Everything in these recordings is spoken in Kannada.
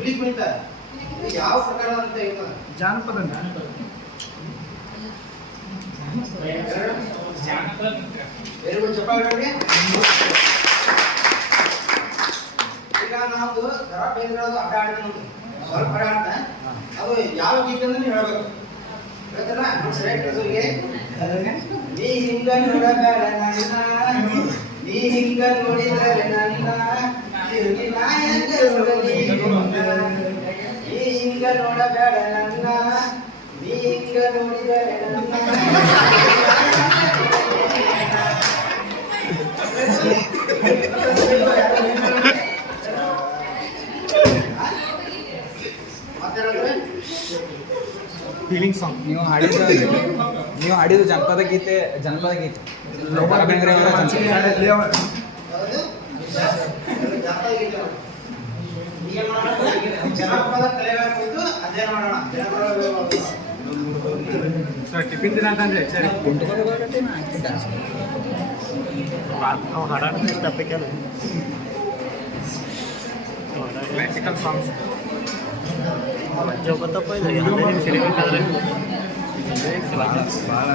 ಹುಲಿ ಕುಣಿತ ಯಾವ ಪ್ರಕಾರ ಅಂತ ಹೇಳ್ತಾರೆ? ಜಾನಪದ. ವೆರಿ ಗುಡ್, ಚಪ್ಪಾಳೆ. ಈಗ ನಾವು ದರ ಬೇಂದ್ರದು ಆಟ ಆಡ್ತೀವಿ ನೋಡಿ, ಸ್ವಲ್ಪ ಆಟ ಅದು ಯಾವ ಗೀತೆ ಅಂದ್ರೆ ಹೇಳ್ಬೇಕು, ಹೇಳ್ತಾರ ಸರಿಯಾಗಿ. ನೀ ಹಿಂಗ ನೋಡಬೇಡ ನನ್ನ, ನೀ ಹಿಂಗ ನೋಡಿದರೆ ನನ್ನ ತಿರುಗಿ ನಾಯಕ ನೋಡಲಿ, ನೀ ಹಿಂಗ ನೋಡಬೇಡ ನನ್ನ, ನೀ ಹಿಂಗ ನೋಡಿದರೆ ನನ್ನ. ಫೀಲಿಂಗ್ ಸಾಂಗ್ ನೀವು ಹಾಡಿದ್ದು ಜನಪದ ಗೀತೆ. ಜನಪದ ಕಲೆಗಳ ಕುರಿತು ಅಧ್ಯಯನ ಮಾಡೋಣ. ಟಿಫಿನ್ ದಿನ ಅಂತಂದ್ರೆ ಸರಿ ಹಾಡಾಡ್ತಾ ಇಷ್ಟಪಕ್ಕೆ ಕ್ಲಾಸಿಕಲ್ ಸಾಂಗ್ಸ್ ಜೋಗತ್ತಪ್ಪ ಸಿರಿಬೇಕಾದ್ರೆ ಭಾಳ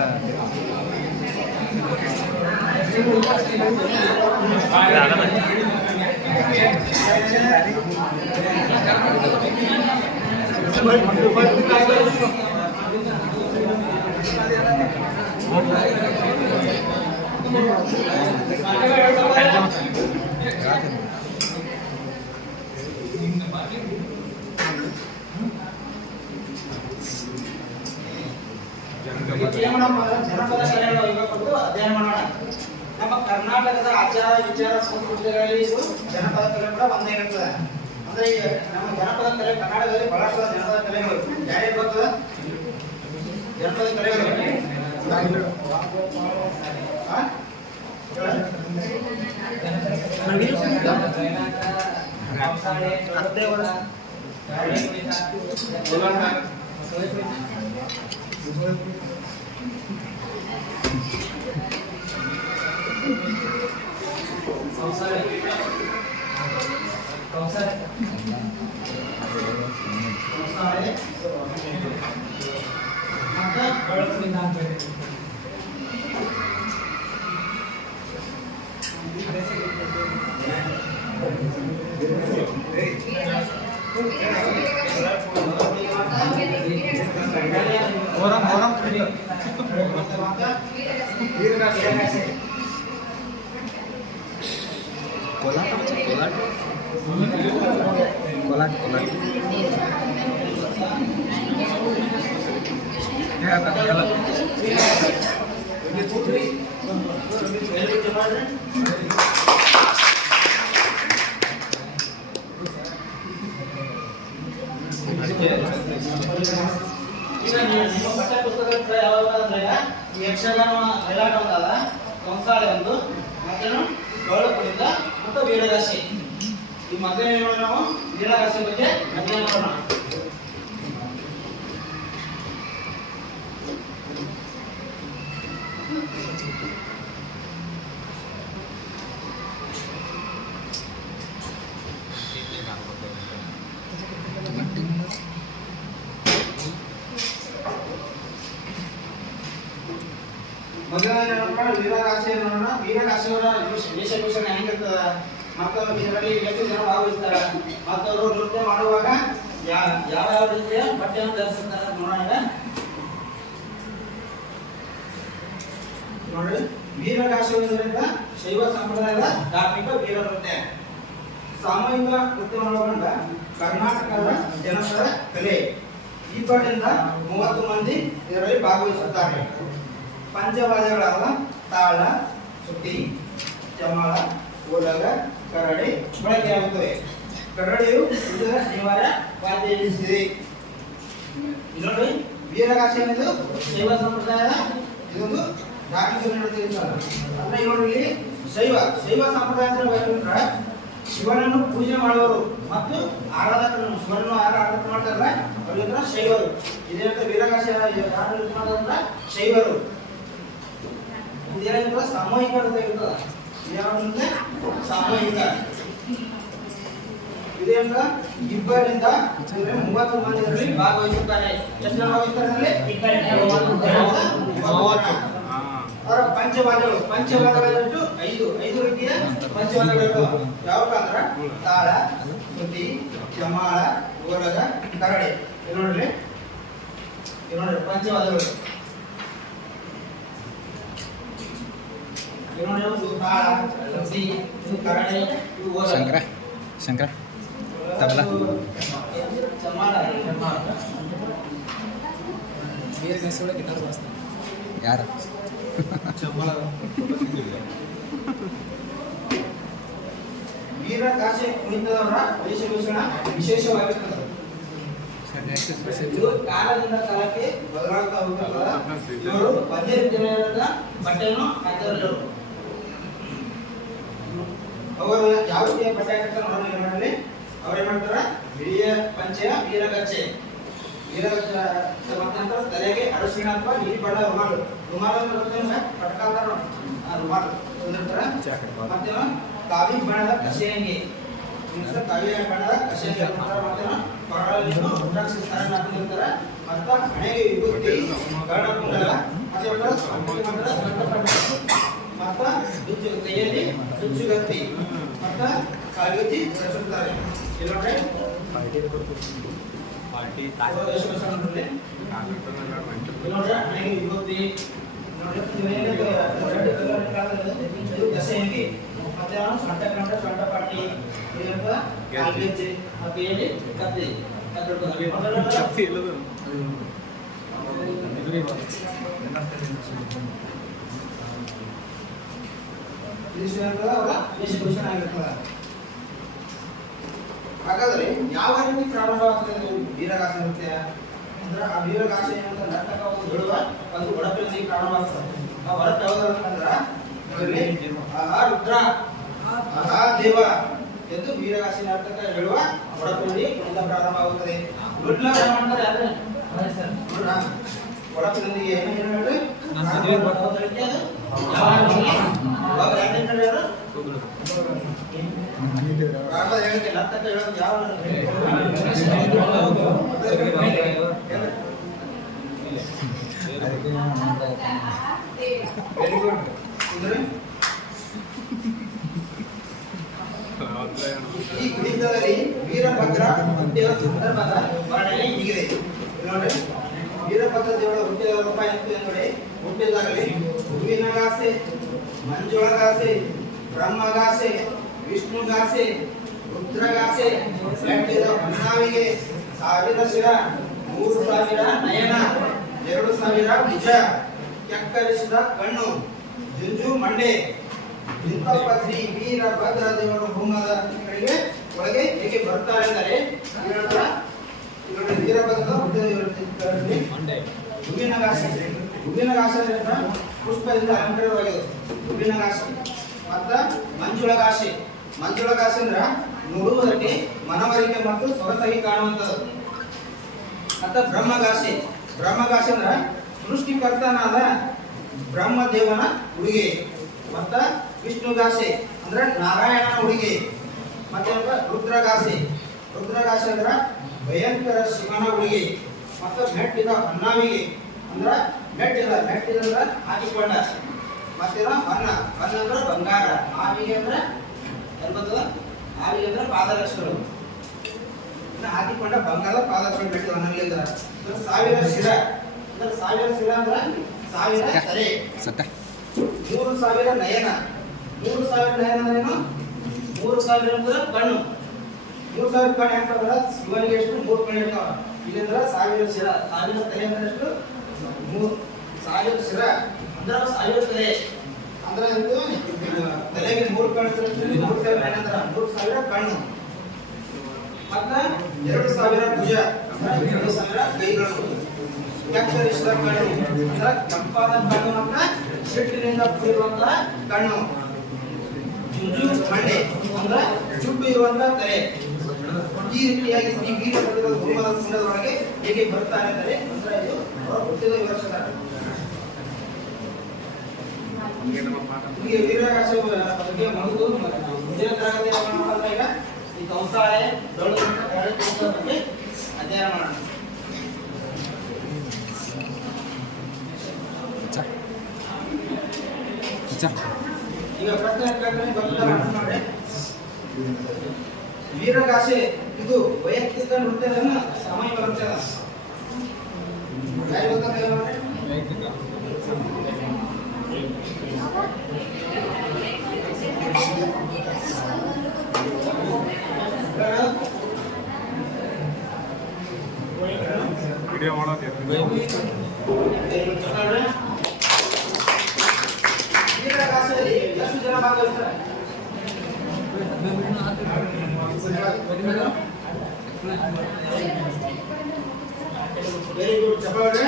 ಜನಪದ ಕಲೆಗಳ ಬಗ್ಗೆ ಅಧ್ಯಯನ ಮಾಡೋಣ. ನಮ್ಮ ಕರ್ನಾಟಕದ ಆಚಾರ ವಿಚಾರ ಸಂಸ್ಕೃತಿಗಳಲ್ಲಿ ಇದು ಜನಪದ ಕಲೆ ಕೂಡ ಒಂದೇ ಇರ್ತದೆ. ಅಂದ್ರೆ ನಮ್ಮ ಜನಪದ ಕಲೆ ಕರ್ನಾಟಕದಲ್ಲಿ ಬಹಳಷ್ಟು ಜನಪದ ಕಲೆಗಳು ಯಾರ್ಯಾರು ಬರ್ತದೆ? ಜನಪದ ಕಲೆಗಳು ಪಠ್ಯಪುಸ್ತಕ ಯಾವಾಗ ಯಕ್ಷಗಾನ ಬಯಲಾಟ ಒಂದಲ್ಲ, ಕಂಸಾಳೆ ಒಂದು, ಮತ್ತೇನು ಡೊಳ್ಳಕುಳಿತ ಮತ್ತು ವೀರಗಾಸೆ. ಈ ಮಧ್ಯ ನಾವು ವೀರಗಾಸೆ ಬಗ್ಗೆ ಅಧ್ಯಯನ ಮಾಡೋಣ. ಮೊದಲನೇ ವೀರಗಾಸೆ ನೋಡೋಣ. ವೀರಗಾಸೆಯವರ ವೇಷಭೂಷಣ ಹೆಂಗಿರ್ತದ ಮತ್ತು ಇದರಲ್ಲಿ ಎಷ್ಟು ಜನ ಭಾಗವಹಿಸ್ತಾರ ಮತ್ತು ಅವರು ನೃತ್ಯ ಮಾಡುವಾಗ ಯಾವ ರೀತಿಯ ಬಟ್ಟೆಯನ್ನು ಧರಿಸುತ್ತಾರೆ ನೋಡೋಣ. ನೋಡಿ, ವೀರಗಾಸೆಯಿಂದ ಶೈವ ಸಂಪ್ರದಾಯದ ಧಾರ್ಮಿಕ ವೀರ ನೃತ್ಯ, ಸಾಮೂಹಿಕ ನೃತ್ಯವನ್ನು ಒಳಗೊಂಡ ಕರ್ನಾಟಕದ ಜನಪದ ಕಲೆ. 20 ರಿಂದ 30 ಮಂದಿ ಇದರಲ್ಲಿ ಭಾಗವಹಿಸುತ್ತಾರೆ. ಪಂಚವಾದ್ಯಗಳಾದ ತಾಳ, ಸುತ್ತಿ, ಜಮಾಳ, ಓಲಗ, ಕರಡಿ ಬಳಕೆಯಾಗುತ್ತವೆ. ಕರಡಿಯು ವಿವಿಧ ಅನಿವಾರ್ಯ ವಾದ್ಯ ಎನಿಸಿದೆ. ನೋಡಿ, ವೀರಗಾಸೆ ಅನ್ನೋದು ಶೈವ ಸಂಪ್ರದಾಯದ ಇದೊಂದು ಧಾರ್ಮಿಕ ನೃತ್ಯ. ಅಂದ್ರೆ ಇವರಲ್ಲಿ ಶೈವ ಸಂಪ್ರದಾಯ ಅಂದ್ರೆ ಶಿವನನ್ನು ಪೂಜೆ ಮಾಡುವವರು ಮತ್ತು ಆರಾಧಕರು, ಶಿವನನ್ನು ಯಾರು ಆರಾಧನೆ ಮಾಡ್ತಾರಲ್ಲ ಅವರಿಂದ ಶೈವರು. ಇದೇನಂತ ವೀರಗಾಸೆ ಮಾಡೋದಂದ್ರೆ ಶೈವರು. ಇದೇನಂತ ಸಾಮೂಹಿಕ ನೃತ್ಯ ಇರ್ತದ. ಇದೇನಂದ್ರೆ ಸಾಮೂಹಿಕ. ಇದೇನಂತ ಇಬ್ಬರಿಂದ 30 ಮಂದಿ ಇದರಲ್ಲಿ ಭಾಗವಹಿಸುತ್ತಾರೆ. ಎಷ್ಟು ಜನ ಭಾಗವಹಿಸ್ತಾರೆ? ಅವರ ಪಂಚವಾದ್ಯಗಳು ಐದು ರೀತಿಯ ಪಂಚವಾದ್ಯಗಳು ಯಾವಪ್ಪ ಅಂದ್ರ ತಾಳ, ಶ್ರುತಿ, ಜಮಾಳ, ಗೋಲಗ, ಕರಡೆ. ನೋಡ್ರಿ ಪಂಚವಾದ್ಯಗಳು. ತಾಳ, ಶ್ರುತಿ, ಕರಡೆ, ಶಂಕರ ತಬಲ ಯಾರ ವೀರಗಾಸೆ ಕುಣಿತದವರ ವೇಷಭೂಷಣ ವಿಶೇಷವಾಗಿರುತ್ತದೆ. ಇದು ಕಾಲದಿಂದ ಕಾಲಕ್ಕೆ ಬದಲಾಗ್ತಾ ಹೋಗುತ್ತದೆ. ಇವರು ಪದ್ಯ ರೀತಿಯಾದ ಬಟ್ಟೆಯನ್ನು ಹಾಕಿದರು. ಅವರು ಯಾವ ರೀತಿಯ ಬಟ್ಟೆ ಹಾಕಿರ್ತಾರೆ ನೋಡಿ. ಅವ್ರೇನ್ ಮಾಡ್ತಾರ? ಬಿಳಿಯ ಪಂಚೆಯ ವೀರಗಚ್ಚೆ ನಂತರ ತಲೆಗೆ ಅರಶಿಣ ಅಥವಾ ನೀಲಿ ಬಣ್ಣ ರುಮಾಲು ಪಟಕಾಲ ರುಮಾಲು ಮತ್ತೆ ಕಾವಿ ಬಣ್ಣದ ಕಸೆಯಂಗಿ ಹಾಕಿರ್ತಾರೆ. ಮತ್ತ ಹಣೆಗೆ ವಿಭೂತಿ, ಕರ್ಣಕುಂಡಲ ಮತ್ತ ಕೈಯಲ್ಲಿ ಚುಚ್ಚುಗತ್ತಿ ಮತ್ತ ಕಾಲ್ಗೆಜ್ಜಿ ಧರಿಸುತ್ತಾರೆ. ಮತ್ತೆ ಸೊಂಟ ಪಾಟಿ ಕಾಲ್ಗೆಜ್ಜೆ ಕೈಯಲ್ಲಿ ಕತ್ತಿ ವೇಷಭೂಷಣ ಆಗಿರ್ತದೆ. ಹಾಗಾದ್ರೆ ಯಾವ ರೀತಿ ಪ್ರಾರಂಭವಾಗ್ತದೆ ವೀರಗಾಸ ನೃತ್ಯ ಅಂದ್ರೆ ಆ ವೀರಗಾಸ ಏನಂತ ನಾಟಕ ಹೇಳುವ ಒಂದು ಒಡಪಿನಲ್ಲಿ ಪ್ರಾರಂಭ ಆಗ್ತದೆ. ಆ ಒಡಪು ಯಾವ್ದಂದ್ರ ರುದ್ರ ದೇವ ಎಂದು ವೀರಗಾಸಿ ನಾಟಕ ಹೇಳುವ ಒಡಪಿನಲ್ಲಿ ಪ್ರಾರಂಭ ಆಗುತ್ತದೆ. ಒಡಪಿನೊಂದಿಗೆ ವೆರಿ ಗುಡ್. ಈ ಕುಣಿತದಲ್ಲಿ ವೀರಭದ್ರ ಹುಟ್ಟಿದ ಸಂದರ್ಭದ ವರ್ಣನೆ ಹೀಗಿದೆ ನೋಡಿ. ವೀರಭದ್ರ ದೇವರ ಹುಟ್ಟಿದ ರೂಪ ಎಂದರೆ ಹುಟ್ಟಿದಾಗಲಿ ಹೂವಿನಗಾಸೆ, ಮಂಜುಳಗಾಸೆ, ಬ್ರಹ್ಮಗಾಸೆ, ವಿಷ್ಣುಗಾಸೆ, ರುದ್ರಗಾಸೆ, ಕಟ್ಟಿದ ಹೊನ್ನಾವಿಗೆ 1000 ಶಿರ, 3000 ನಯನ, 2000 ಭುಜ, ಕೆಕ್ಕರಿಸಿದ ಕಣ್ಣು, ಜುಂಜು ಮಂಡೆ. ಇಂಥಪ್ಪ ಶ್ರೀ ವೀರಭದ್ರ ದೇವರು ಭೂಮದ ಕಡೆಗೆ ಒಳಗೆ ಹೇಗೆ ಬರ್ತಾರೆ ಅಂದರೆ ವೀರಭದ್ರ ಹೂವಿನಗಾಸೆ ಪುಷ್ಪದಿಂದ ಅಲಂಕೃತವಾಗಿದೆ. ಹೂವಿನಗಾಸೆ ಮತ್ತ ಮಂಜುಳಗಾಸೆ ಅಂದ್ರ ನೋಡುವುದಕ್ಕೆ ಮನವರಿಕೆ ಮತ್ತು ಸೊಗಸಾಗಿ ಕಾಣುವಂಥದ್ದು. ಮತ್ತ ಬ್ರಹ್ಮಗಾಸೆ ಅಂದ್ರ ಸೃಷ್ಟಿಕರ್ತನಾದ ಬ್ರಹ್ಮದೇವನ ಉಡುಗೆ. ಮತ್ತ ವಿಷ್ಣುಗಾಸೆ ಅಂದ್ರ ನಾರಾಯಣನ ಉಡುಗೆ. ಮತ್ತೆ ರುದ್ರಗಾಸೆ ಅಂದ್ರ ಭಯಂಕರ ಶಿವನ ಉಡುಗೆ. ಮತ್ತು ಮೆಟ್ಟಿದ ಹೊನ್ನಾವಿಗೆ ಅಂದ್ರ ಮೆಟ್ಟಿದ ಹಾಕಿಕೊಂಡ. ಮತ್ತೇನ ಹೊನ್ನ ಅಂದ್ರ ಬಂಗಾರ. ಆವಿಗೆ ಅಂದ್ರ ಪಾದರಕ್ಷೆಗಳು ಹಾಕಿಕೊಂಡ ಬಂಗಾರದ ಪಾದರಕ್ಷೆಗಳು ಮೆಟ್ಟಿದ ಹೊನ್ನಾವಿಗೆ ಅಂದ್ರ 1000 ಶಿರ ಅಂದ್ರ 1000 ಶಿರ ಅಂದ್ರ 1000 ತಲೆ. 3000 ನಯನ. 3000 ನಯನ ಅಂದ್ರೇನು? 3000 ಅಂದ್ರೆ ಕಣ್ಣು. 3000 ಕಣ್ಣು ಯಾಕಂದ್ರ ಶಿವನಿಗೆ ಎಷ್ಟು 3 ಕಣ್ಣು ಇರ್ತಾವ. ಇಲ್ಲಿಂದ್ರ 1000 ಶಿರ. 1000 ತಲೆ ಅಂದ್ರೆ ಎಷ್ಟು? 1000 ಶಿರ ಅಂದ್ರೆ 1000 ತಲೆ ಅಂದ್ರೆ ತಲೆಗೆ 3 ಕಣ್ಣು ಇರುತ್ತೆ. 3000 ನಯನ ಅಂದ್ರೆ 3000 ಕಣ್ಣು. ಮತ್ತ 2000 ಭುಜ ಅಂದ್ರೆ 2000 ಕೈಗಳು. ಕೆಕ್ಕರಿಸಿದ ಕಣ್ಣು ಅಂದ್ರೆ ಕೆಂಪಾದ ಕಣ್ಣು ಅಂತ ಸಿಟ್ಟಿನಿಂದ ಕೂಡಿರುವಂತಹ ಕಣ್ಣು. ಜುಂಜು ಮಂಡೆ ಅಂದ್ರೆ ಚುಟ್ಟು ಇರುವಂತಹ ತಲೆ. ಈ ರೀತಿಯಾಗಿ ಶ್ರೀ ವೀರಭದ್ರ ಹೋಮದ ಕುಂಡದೊಳಗೆ ಹೇಗೆ ಬರ್ತಾರೆ ಅಂದರೆ ಅಂದ್ರೆ ಇದು ಹುಟ್ಟಿದ ವಿವರಿಸ್ತಾರೆ. ಹೀಗೆ ವೀರಗಾಸೆ ಬಗ್ಗೆ ಮುಂದಿನ ತರಗತಿ ಈಗ ಈ ಕಂಸಾಳೆ ಡೊಳ್ಳು ಬಗ್ಗೆ ಅಧ್ಯಯನ ಮಾಡೋಣ. ಈಗ ಪ್ರಶ್ನೆ ಕೇಳ್ತೀನಿ, ಗೊತ್ತಿಲ್ಲ ನೋಡಿ. ವೀರಗಾಸೆ ಇದು ವೈಯಕ್ತಿಕ ನೃತ್ಯದ ಸಾಮೂಹಿಕ ನೃತ್ಯದ ಯಾರಿಗೆ ಗೊತ್ತಂತ ಹೇಳಿ ನೋಡಿ. ವಿಡಿಯೋ ಮಾಡೋದು ವೀರಗಾಸೆಯಲ್ಲಿ ಎಷ್ಟು ಜನ ಭಾಗವಹಿಸ್ತಾರೆ? ವೆರಿ ಗುಡ್, ಚಪ್ಪಾಳೆ.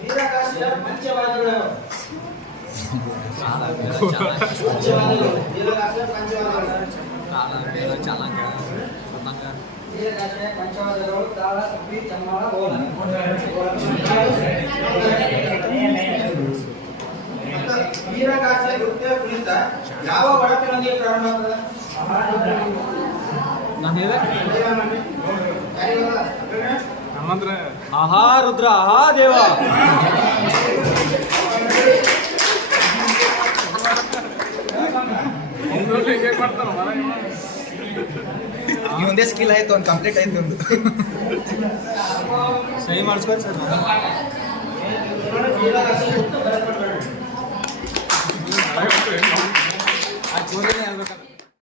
ವೀರಗಾಸೆಯ ಪಂಚವಾದ್ಯಗಳು ಯಾವು? ಪಂಚವಾದ್ಯಗಳು. ವೀರಗಾಸೆಯ ಪಂಚವಾದ್ಯಗಳು. ವೀರಗಾಸೆಯ ಪಂಚವಾದ್ಯಗಳು ತಾಳ, ಸುಬ್ಬಿ, ಚಮ್ಮಾಳ, ಗೋಲ. ವೀರಗಾಸೆ ನೃತ್ಯ ಕುಣಿತ ಯಾವ ಒಡಕಿನೊಂದಿಗೆ ಪ್ರಾರಂಭವಾಗ್ತದೆ? ಹನುಮಂತ್ರ ಆಹಾ ರುದ್ರ ಆಹಾ ದೇವ ಹಿಂಗೆ ಮಾಡ್ತಾರ ಮರ ಈ ಒಂದೇ ಸ್ಕಿಲ್ ಆಯ್ತು, ಒಂದು ಕಂಪ್ಲೀಟ್ ಆಯ್ತು ಒಂದು ಸಹಿ ಮಾಡಿಸ್ಬೇಕು ಸರ್. ವೀರಗಾಸೆ ನೃತ್ಯ ಆ ಜೋರೇ ಹೇಳ್ಬೇಕಾದ್ರೆ